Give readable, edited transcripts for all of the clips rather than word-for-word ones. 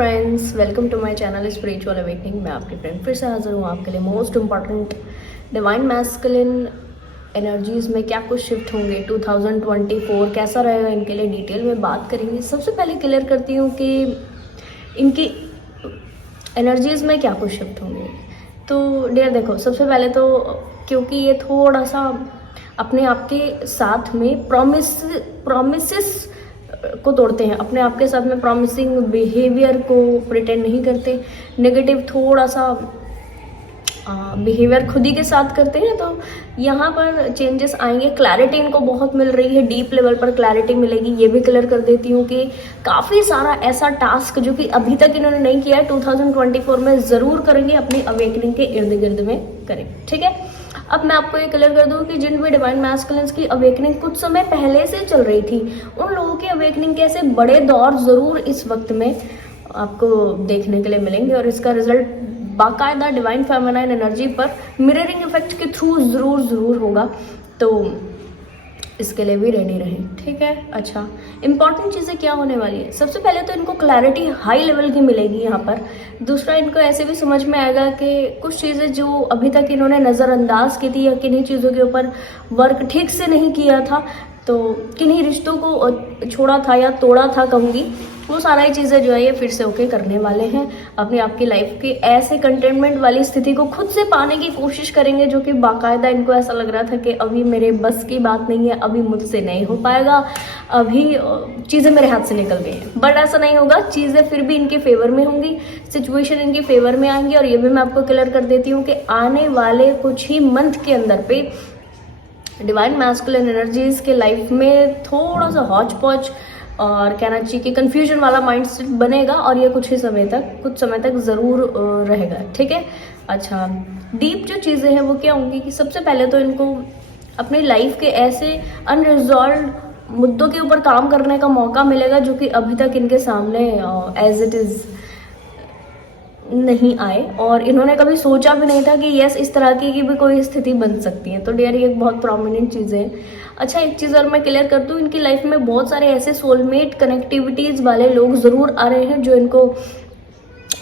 Friends, welcome to my channel spiritual awakening. मैं आपकी friend फिर से हाजिर हूँ आपके लिए most important divine masculine energies में क्या कुछ शिफ्ट होंगे 2024 कैसा रहेगा, इनके लिए डिटेल में बात करेंगे। सबसे पहले क्लियर करती हूँ कि इनकी एनर्जीज में क्या कुछ शिफ्ट होंगे। तो डियर देखो, सबसे पहले तो क्योंकि ये थोड़ा सा अपने आप के साथ में प्रॉमिसेस को तोड़ते हैं, अपने आप के साथ में प्रॉमिसिंग बिहेवियर को प्रिटेंड नहीं करते, नेगेटिव थोड़ा सा बिहेवियर खुद ही के साथ करते हैं। तो यहाँ पर चेंजेस आएंगे, क्लैरिटी इनको बहुत मिल रही है, डीप लेवल पर क्लैरिटी मिलेगी। ये भी क्लियर कर देती हूँ कि काफ़ी सारा ऐसा टास्क जो कि अभी तक इन्होंने नहीं किया है 2024 में ज़रूर करेंगे, अपनी अवेकनिंग के इर्द गिर्द में करेंगे। ठीक है, अब मैं आपको ये क्लियर कर दूं कि जिन भी डिवाइन मैस्कुलिन्स की अवेकनिंग कुछ समय पहले से चल रही थी, उन लोगों की अवेकनिंग के ऐसे बड़े दौर ज़रूर इस वक्त में आपको देखने के लिए मिलेंगे और इसका रिजल्ट बाकायदा डिवाइन फेमिनाइन एनर्जी पर मिररिंग इफेक्ट के थ्रू ज़रूर होगा। तो इसके लिए भी रेडी रहें। ठीक है, अच्छा इंपॉर्टेंट चीज़ें क्या होने वाली है। सबसे पहले तो इनको क्लैरिटी हाई लेवल की मिलेगी यहाँ पर। दूसरा, इनको ऐसे भी समझ में आएगा कि कुछ चीज़ें जो अभी तक इन्होंने नज़रअंदाज की थी या किन्हीं चीज़ों के ऊपर वर्क ठीक से नहीं किया था, तो किन्हीं रिश्तों को छोड़ा था या तोड़ा था कहूँगी, वो सारी चीज़ें जो है ये फिर से ओके करने वाले हैं। अपनी आपकी लाइफ की ऐसे कंटेनमेंट वाली स्थिति को खुद से पाने की कोशिश करेंगे जो कि बाकायदा इनको ऐसा लग रहा था कि अभी मेरे बस की बात नहीं है, अभी मुझसे नहीं हो पाएगा, अभी चीज़ें मेरे हाथ से निकल गई हैं। बट ऐसा नहीं होगा, चीज़ें फिर भी इनके फेवर में होंगी, सिचुएशन इनके फेवर में आएंगी। और ये भी मैं आपको क्लियर कर देती हूँ कि आने वाले कुछ ही मंथ के अंदर पे डिवाइन मैस्कुलिन एनर्जीज के लाइफ में थोड़ा सा हौच पौच और कहना चाहिए कि कंफ्यूजन वाला माइंडसेट बनेगा और ये कुछ समय तक ज़रूर रहेगा। ठीक है, अच्छा डीप जो चीज़ें हैं वो क्या होंगी कि सबसे पहले तो इनको अपनी लाइफ के ऐसे अनरिजॉल्व मुद्दों के ऊपर काम करने का मौका मिलेगा जो कि अभी तक इनके सामने एज इट इज़ नहीं आए और इन्होंने कभी सोचा भी नहीं था कि यस इस तरह की भी कोई स्थिति बन सकती है। तो डियर ये बहुत प्रोमिनेंट चीज़ें हैं। अच्छा, एक चीज़ और मैं क्लियर कर दूँ, इनकी लाइफ में बहुत सारे ऐसे सोलमेट कनेक्टिविटीज़ वाले लोग ज़रूर आ रहे हैं जो इनको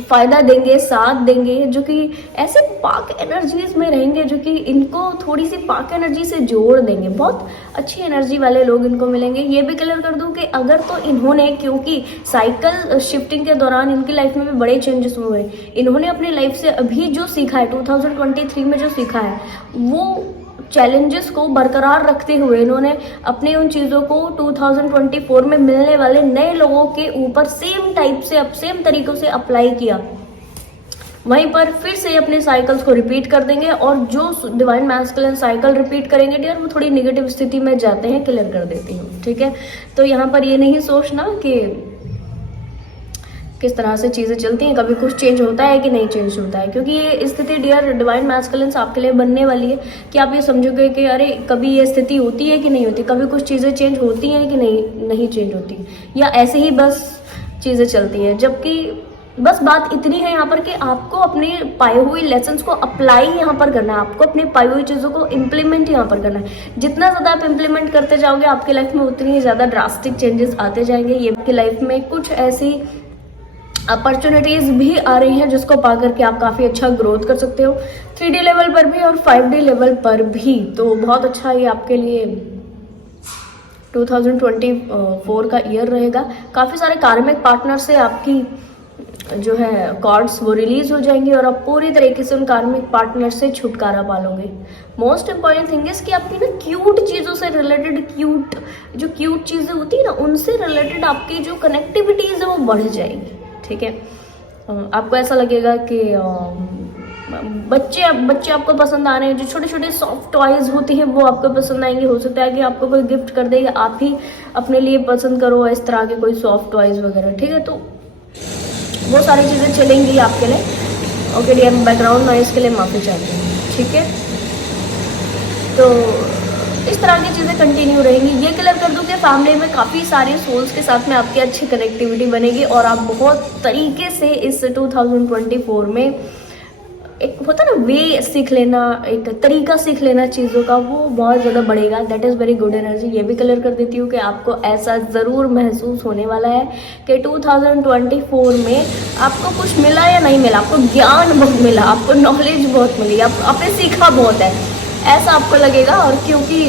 फ़ायदा देंगे, साथ देंगे, जो कि ऐसे पाक एनर्जीज में रहेंगे जो कि इनको थोड़ी सी पाक एनर्जी से जोड़ देंगे। बहुत अच्छी एनर्जी वाले लोग इनको मिलेंगे। ये भी क्लियर कर दूं कि अगर तो इन्होंने, क्योंकि साइकिल शिफ्टिंग के दौरान इनकी लाइफ में भी बड़े चेंजेस हुए, इन्होंने अपनी लाइफ से अभी जो सीखा है 2023 में जो सीखा है वो चैलेंजेस को बरकरार रखते हुए इन्होंने अपने उन चीज़ों को 2024 में मिलने वाले नए लोगों के ऊपर सेम तरीकों से अप्लाई किया। वहीं पर फिर से अपने साइकिल्स को रिपीट कर देंगे और जो डिवाइन मैस्कुलिन साइकिल रिपीट करेंगे डियर वो थोड़ी नेगेटिव स्थिति में जाते हैं, क्लियर कर देती हूँ। ठीक है, तो यहाँ पर ये नहीं सोचना कि किस तरह से चीज़ें चलती हैं, कभी कुछ चेंज होता है कि नहीं चेंज होता है, क्योंकि ये स्थिति डियर डिवाइन मैस्कुलिन्स आपके लिए बनने वाली है कि आप ये समझोगे कि अरे कभी ये स्थिति होती है कि नहीं होती, कभी कुछ चीज़ें चेंज होती हैं कि नहीं चेंज होती, या ऐसे ही बस चीज़ें चलती हैं। जबकि बस बात इतनी है यहाँ पर कि आपको अपने पाए हुए लेसन्स को अप्लाई यहाँ पर करना है, आपको अपनी पाई हुई चीज़ों को इम्प्लीमेंट यहाँ पर करना है। जितना ज़्यादा आप इम्प्लीमेंट करते जाओगे आपकी लाइफ में उतनी ही ज़्यादा ड्रास्टिक चेंजेस आते जाएंगे। ये आपकी लाइफ में कुछ ऐसी अपॉर्चुनिटीज़ भी आ रही हैं जिसको पा करके आप काफ़ी अच्छा ग्रोथ कर सकते हो, 3D लेवल पर भी और 5D लेवल पर भी। तो बहुत अच्छा ये आपके लिए 2024 का ईयर रहेगा। काफ़ी सारे कार्मिक पार्टनर से आपकी जो है कॉर्ड्स वो रिलीज हो जाएंगी और आप पूरी तरीके से उन कार्मिक पार्टनर से छुटकारा पालोगे। मोस्ट इंपॉर्टेंट थिंग इज कि आपकी ना क्यूट चीज़ों से रिलेटेड, क्यूट चीज़ें होती है ना, उनसे रिलेटेड आपकी जो कनेक्टिविटीज़ है वो बढ़ जाएगी। ठीक है, आपको ऐसा लगेगा कि बच्चे आपको पसंद आ रहे हैं, जो छोटे छोटे सॉफ्ट टॉयज होती हैं वो आपको पसंद आएंगे। हो सकता है कि आपको कोई गिफ्ट कर दे या आप ही अपने लिए पसंद करो इस तरह के कोई सॉफ्ट टॉयज वगैरह। ठीक है, तो वो सारी चीज़ें चलेंगी आपके लिए। ओके डियर, बैकग्राउंड नॉइज़ के लिए माफ़ी चाहती हूँ। ठीक है, तो इस तरह की चीज़ें कंटिन्यू रहेंगी। ये क्लियर कर दूँ कि फैमिली में काफ़ी सारे सोल्स के साथ में आपकी अच्छी कनेक्टिविटी बनेगी और आप बहुत तरीके से इस 2024 में एक होता है ना वे सीख लेना, एक तरीका सीख लेना चीज़ों का, वो बहुत ज़्यादा बढ़ेगा। That is very good energy. ये भी क्लियर कर देती हूँ कि आपको ऐसा ज़रूर महसूस होने वाला है कि 2024 में आपको कुछ मिला या नहीं मिला, आपको ज्ञान बहुत मिला, आपको नॉलेज बहुत मिली, आपने सीखा बहुत है, ऐसा आपको लगेगा। और क्योंकि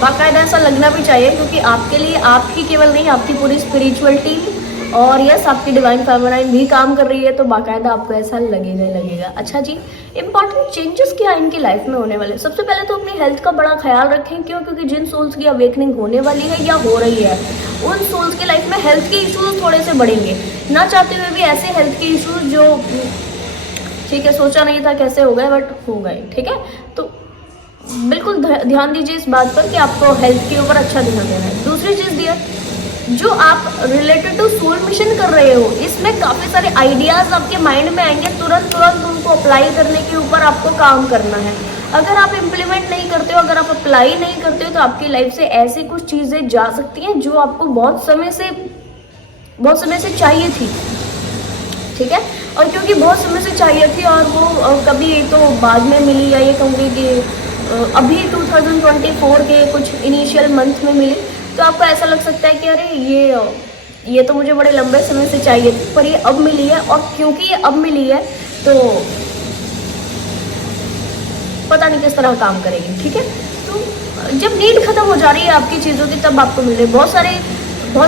बाकायदा ऐसा लगना भी चाहिए, क्योंकि आपके लिए आप ही केवल नहीं, आपकी पूरी स्पिरिचुअल टीम और यस आपकी डिवाइन फेमिनाइन भी काम कर रही है, तो बाकायदा आपको ऐसा लगेगा ही लगेगा। अच्छा जी, इंपॉर्टेंट चेंजेस क्या इनकी लाइफ में होने वाले? सबसे पहले तो अपनी हेल्थ का बड़ा ख्याल रखें। क्यों? क्योंकि जिन सोल्स की अवेकनिंग होने वाली है या हो रही है, उन सोल्स की लाइफ में हेल्थ के इश्यूज थोड़े से बढ़ेंगे, ना चाहते हुए भी। ऐसे हेल्थ के इश्यूज जो ठीक है सोचा नहीं था कैसे हो गए, बट हो गए, ठीक है। तो बिल्कुल ध्यान दीजिए इस बात पर कि आपको हेल्थ के ऊपर अच्छा ध्यान देना है। दूसरी चीज़ दिया, जो आप रिलेटेड टू सोल मिशन कर रहे हो, इसमें काफ़ी सारे आइडियाज़ आपके माइंड में आएंगे, तुरंत उनको अप्लाई करने के ऊपर आपको काम करना है। अगर आप इम्प्लीमेंट नहीं करते हो, अगर आप अप्लाई नहीं करते हो, तो आपकी लाइफ से ऐसी कुछ चीज़ें जा सकती हैं जो आपको बहुत समय से चाहिए थी, ठीक है। और क्योंकि बहुत समय से चाहिए थी और वो कभी तो बाद में मिली, या ये कहूँगी कि अभी 2024 के कुछ इनिशियल मंथ में मिली, तो आपको ऐसा लग सकता है कि अरे ये तो मुझे बड़े लंबे समय से चाहिए थी, पर ये अब मिली है। और क्योंकि ये अब मिली है तो पता नहीं किस तरह काम करेगी, ठीक है। तो जब नीड खत्म हो जा रही है आपकी चीज़ों की, तब आपको मिले बहुत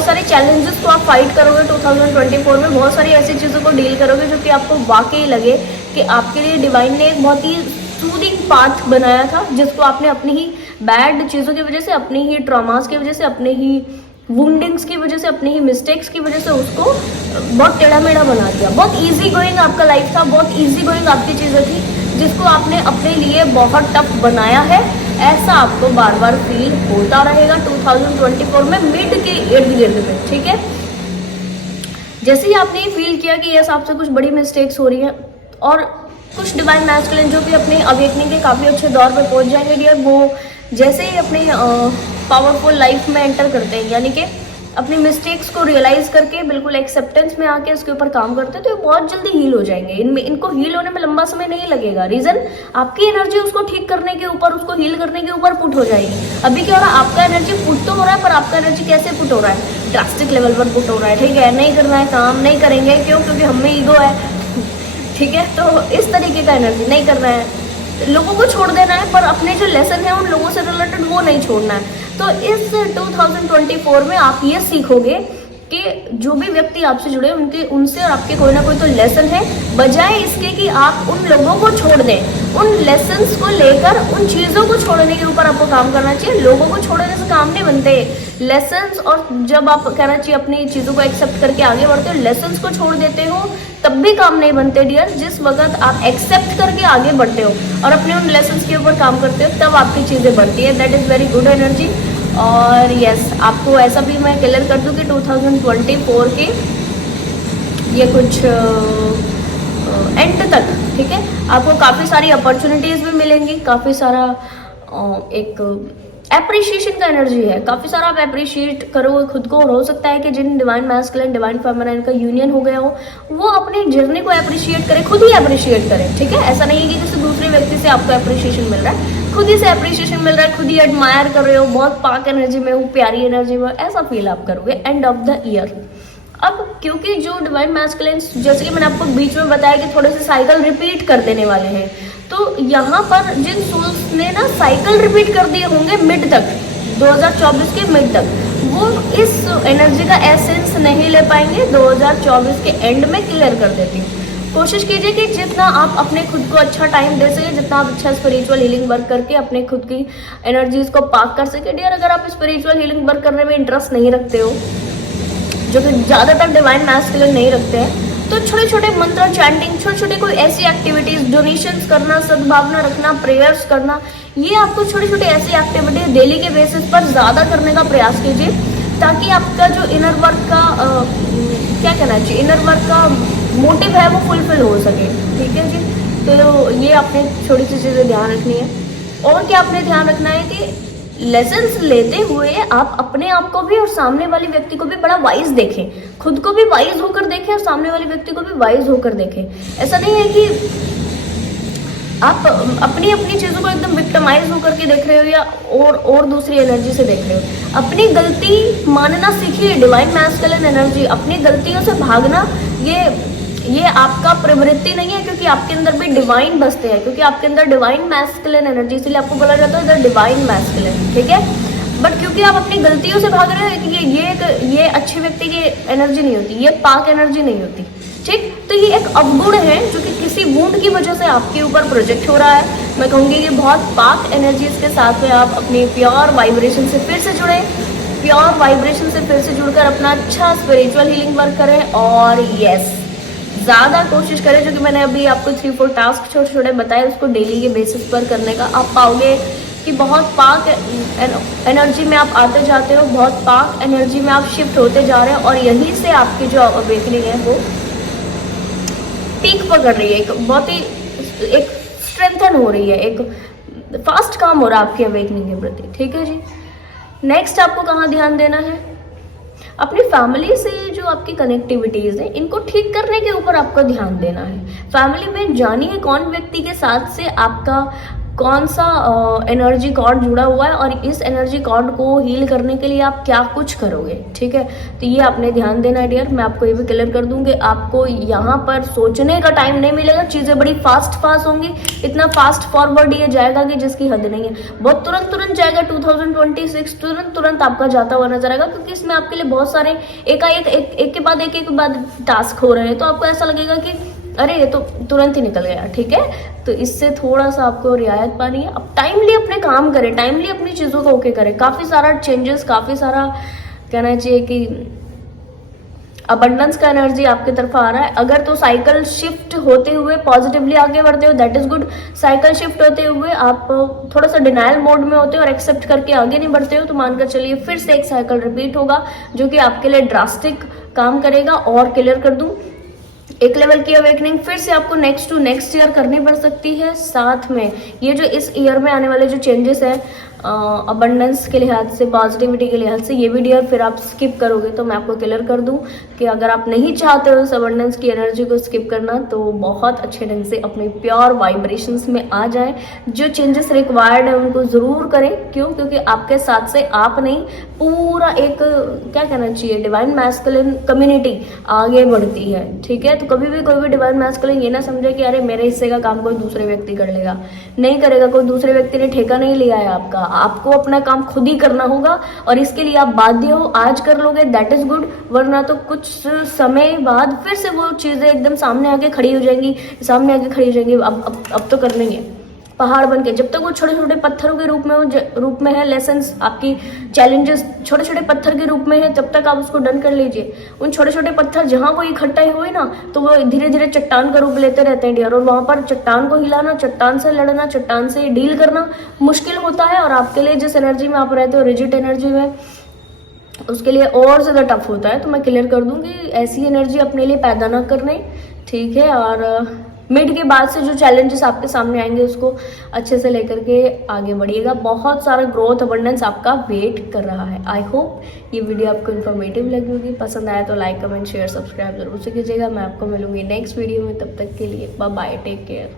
सारे चैलेंजेस को आप फाइट करोगे 2024 में, बहुत सारी ऐसी चीज़ों को डील करोगे जो कि आपको वाकई लगे कि आपके लिए डिवाइन ने एक बहुत ही सूदिंग पाथ बनाया था, जिसको आपने अपनी ही बैड चीज़ों की वजह से, अपनी ही ट्रॉमास की वजह से, अपने ही वुंडिंग्स की वजह से, अपनी ही मिस्टेक्स की वजह से उसको बहुत टेढ़ा मेढ़ा बना दिया। बहुत इजी गोइंग आपका लाइफ था, बहुत इजी गोइंग आपकी चीज़ें थी, जिसको आपने अपने लिए बहुत टफ बनाया है। ऐसा आपको बार बार फील होता रहेगा 2024 में मिड के इर्द गिर्द में, ठीक है। जैसे ही आपने फील किया कि यस आपसे कुछ बड़ी मिस्टेक्स हो रही है, और कुछ डिवाइन मैस्कुलिन जो कि अपने अवेकनिंग के काफ़ी अच्छे दौर पर पहुंच जाएंगे डियर, वो जैसे ही अपने पावरफुल लाइफ में एंटर करते हैं, यानी कि अपनी मिस्टेक्स को रियलाइज करके बिल्कुल एक्सेप्टेंस में आके उसके ऊपर काम करते हैं, तो ये बहुत जल्दी हील हो जाएंगे। इनको हील होने में लंबा समय नहीं लगेगा। रीजन, आपकी एनर्जी उसको ठीक करने के ऊपर, उसको हील करने के ऊपर पुट हो जाएगी। अभी क्या हो रहा है, आपका एनर्जी पुट तो हो रहा है, पर आपका एनर्जी कैसे पुट हो रहा है? ड्रास्टिक लेवल पर पुट हो रहा है, ठीक है। नहीं करना है काम, नहीं करेंगे, क्यों? क्योंकि हम में ईगो है, ठीक है। तो इस तरीके का एनर्जी नहीं करना है, लोगों को छोड़ देना है, पर अपने जो लेसन है उन लोगों से रिलेटेड वो नहीं छोड़ना है। तो इस 2024 में आप ये सीखोगे कि जो भी व्यक्ति आपसे जुड़े उनसे और आपके कोई ना कोई तो लेसन है, बजाय इसके कि आप उन लोगों को छोड़ दें। उन लेसन्स को लेकर उन चीज़ों को छोड़ने के ऊपर आपको काम करना चाहिए। लोगों को छोड़ने से काम नहीं बनते, लेसन्स, और जब आप कहना चाहिए अपनी चीज़ों को एक्सेप्ट करके आगे बढ़ते हो, लेसन्स को छोड़ देते हो तब भी काम नहीं बनते डियर। जिस वक्त आप एक्सेप्ट करके आगे बढ़ते हो और अपने उन लेसन्स के ऊपर काम करते हो, तब आपकी चीज़ें बढ़ती है। That is very good energy. और यस, आपको ऐसा भी मैं क्लियर कर दूँ कि 2024 के ये कुछ एंड तक, ठीक है, आपको काफ़ी सारी अपॉर्चुनिटीज़ भी मिलेंगी, काफ़ी सारा एक एप्रिशिएशन का एनर्जी है, काफ़ी सारा आप अप्रिशिएट करोगे खुद को। और हो सकता है कि जिन डिवाइन मैस्कुलिन डिवाइन फेमिनाइन का यूनियन हो गया हो, वो अपनी जर्नी को अप्रिशिएट करे, खुद ही अप्रिशिएट करे, ठीक है। ऐसा नहीं है कि किसी दूसरे व्यक्ति से आपको अप्रिशिएशन मिल रहा है, खुद ही से अप्रिशिएशन मिल रहा है, खुद ही एडमायर कर रहे हो, बहुत पाक एनर्जी में हो, प्यारी एनर्जी में, ऐसा फील आप करोगे एंड ऑफ द ईयर। अब क्योंकि जो डिवाइन मैस्कुलिन्स, जैसे कि मैंने आपको बीच में बताया कि थोड़े से साइकिल रिपीट कर देने वाले हैं, तो यहाँ पर जिन सोल्स ने ना साइकिल रिपीट कर दिए होंगे मिड तक, 2024 के मिड तक, वो इस एनर्जी का एसेंस नहीं ले पाएंगे। 2024 के एंड में क्लियर कर देती हूँ। कोशिश कीजिए कि जितना आप अपने खुद को अच्छा टाइम दे सके, जितना आप अच्छा स्पिरिचुअल हीलिंग वर्क करके अपने खुद की एनर्जीज को पाक कर सके डियर। अगर आप स्पिरिचुअल हीलिंग वर्क करने में इंटरेस्ट नहीं रखते हो, जो कि ज़्यादातर डिवाइन मैस्कुलिन नहीं रखते हैं, तो छोटे छोटे मंत्र चैंटिंग, छोटे छोटे कोई ऐसी एक्टिविटीज़, डोनेशंस करना, सद्भावना रखना, प्रेयर्स करना, ये आपको छोटे छोटे ऐसी एक्टिविटीज डेली के बेसिस पर ज़्यादा करने का प्रयास कीजिए, ताकि आपका जो इनर वर्क का क्या कहना चाहिए, इनर वर्क का मोटिव है वो फुलफिल हो सके, ठीक है जी। तो ये आपने छोटी सी चीज़ें ध्यान रखनी है। और क्या आपने ध्यान रखना है कि लेसन्स लेते हुए आप अपने आप को भी और सामने वाले व्यक्ति को भी बड़ा वाइज देखें, खुद को भी वाइज होकर देखें और सामने वाले व्यक्ति को भी वाइज होकर देखें। ऐसा नहीं है कि आप अपनी अपनी चीज़ों को एकदम विक्टिमाइज होकर के देख रहे हो या और दूसरी एनर्जी से देख रहे हो। अपनी गलती मानना सीखिए, डिवाइन मैस्कुलिन एनर्जी। अपनी गलतियों से भागना ये आपका प्रवृत्ति नहीं है, क्योंकि आपके अंदर भी डिवाइन बसते हैं, क्योंकि आपके अंदर डिवाइन मैस्कुलिन एनर्जी, इसलिए आपको बोला जाता है इधर डिवाइन मैस्कुलिन, ठीक है। बट क्योंकि आप अपनी गलतियों से भाग रहे हो, ये अच्छे व्यक्ति की एनर्जी नहीं होती, ये पाक एनर्जी नहीं होती, ठीक। तो ये एक अवगुण है जो कि किसी वुंड की वजह से आपके ऊपर प्रोजेक्ट हो रहा है। मैं कहूँगी कि बहुत पाक एनर्जीज के साथ में आप अपनी प्योर वाइब्रेशन से फिर से जुड़े, प्योर वाइब्रेशन से फिर से जुड़कर अपना अच्छा स्पिरिचुअल हीलिंग वर्क करें। और यस, ज़्यादा कोशिश करें, जो कि मैंने अभी आपको 3-4 टास्क छोटे छोटे बताए, उसको डेली के बेसिस पर करने का। आप पाओगे कि बहुत पाक एनर्जी में आप आते जाते हो, बहुत पाक एनर्जी में आप शिफ्ट होते जा रहे हो, और यहीं से आपकी जो अवेकनिंग है वो पीक पकड़ रही है, एक स्ट्रेंथन हो रही है, एक फास्ट काम हो रहा है आपकी अवेकनिंग के प्रति, ठीक है जी। नेक्स्ट आपको कहाँ ध्यान देना है? अपनी फैमिली से जो आपकी कनेक्टिविटीज है इनको ठीक करने के ऊपर आपको ध्यान देना है। फैमिली में जानिए कौन व्यक्ति के साथ से आपका कौन सा एनर्जी कॉर्ड जुड़ा हुआ है और इस एनर्जी कॉर्ड को हील करने के लिए आप क्या कुछ करोगे, ठीक है। तो ये आपने ध्यान देना है डियर। मैं आपको ये भी क्लियर कर दूं कि आपको यहाँ पर सोचने का टाइम नहीं मिलेगा, चीज़ें बड़ी फास्ट होंगी, इतना फास्ट फॉरवर्ड ये जाएगा कि जिसकी हद नहीं है। बहुत तुरंत जाएगा 2026, तुरंत आपका जाता हुआ नजर आएगा, क्योंकि इसमें आपके लिए बहुत सारे एक के बाद टास्क हो रहे हैं। तो आपको ऐसा लगेगा कि अरे ये तो तुरंत ही निकल गया, ठीक है। तो इससे थोड़ा सा आपको रियायत पानी है। अब टाइमली अपने काम करें, टाइमली अपनी चीज़ों को ओके करें। काफ़ी सारा चेंजेस, काफ़ी सारा कहना चाहिए कि अबंडेंस का एनर्जी आपकी तरफ आ रहा है। अगर तो साइकिल शिफ्ट होते हुए पॉजिटिवली आगे बढ़ते हो, that is good. Cycle shift होते हुए आप थोड़ा सा डिनायल मोड में होते हो और एक्सेप्ट करके आगे नहीं बढ़ते हो, तो मानकर चलिए फिर से एक साइकिल रिपीट होगा, जो कि आपके लिए ड्रास्टिक काम करेगा। और क्लियर कर दूं, एक लेवल की अवेकनिंग फिर से आपको नेक्स्ट टू नेक्स्ट ईयर करनी पड़ सकती है। साथ में ये जो इस ईयर में आने वाले जो चेंजेस हैं अबंडेंस के लिहाज से, पॉजिटिविटी के लिहाज से, ये भी डियर फिर आप स्किप करोगे। तो मैं आपको क्लियर कर दूं कि अगर आप नहीं चाहते हो इस अबंडेंस की एनर्जी को स्किप करना, तो बहुत अच्छे ढंग से अपने प्योर वाइब्रेशंस में आ जाएं। जो चेंजेस रिक्वायर्ड है उनको ज़रूर करें। क्यों? क्योंकि आपके साथ से आप नहीं, पूरा एक क्या कहना चाहिए, डिवाइन मैस्कुलिन कम्युनिटी आगे बढ़ती है, ठीक है। तो कभी भी कोई भी डिवाइन मैस्कुलिन ये ना समझे कि अरे मेरे हिस्से का काम कोई दूसरे व्यक्ति कर लेगा, नहीं करेगा। कोई दूसरे व्यक्ति ने ठेका नहीं लिया है आपका, आपको अपना काम खुद ही करना होगा और इसके लिए आप बाध्य हो। आज कर लोगे दैट इज गुड, वरना तो कुछ समय बाद फिर से वो चीजें एकदम सामने आके खड़ी हो जाएंगी। अब तो करनी है पहाड़ बन के। जब तक वो छोटे छोटे पत्थरों के रूप में है, लेसन्स आपकी चैलेंजेस छोटे छोटे पत्थर के रूप में है, तब तक आप उसको डन कर लीजिए। उन छोटे छोटे पत्थर जहाँ वो इकट्ठे हुए ना, तो वो धीरे धीरे चट्टान का रूप लेते रहते हैं डियर। और वहां पर चट्टान को हिलाना, चट्टान से लड़ना, चट्टान से डील करना मुश्किल होता है। और आपके लिए जिस एनर्जी में आप रहते हो, रिजिड एनर्जी में, उसके लिए और ज़्यादा टफ होता है। तो मैं क्लियर कर दूंगी, ऐसी एनर्जी अपने लिए पैदा ना करने, ठीक है। और मिड के बाद से जो चैलेंजेस आपके सामने आएंगे उसको अच्छे से लेकर के आगे बढ़िएगा। बहुत सारा ग्रोथ अबंडेंस आपका वेट कर रहा है। आई होप ये वीडियो आपको इन्फॉर्मेटिव लगी होगी। पसंद आया तो लाइक, कमेंट, शेयर, सब्सक्राइब जरूर से कीजिएगा। मैं आपको मिलूंगी नेक्स्ट वीडियो में, तब तक के लिए बाय बाय, टेक केयर।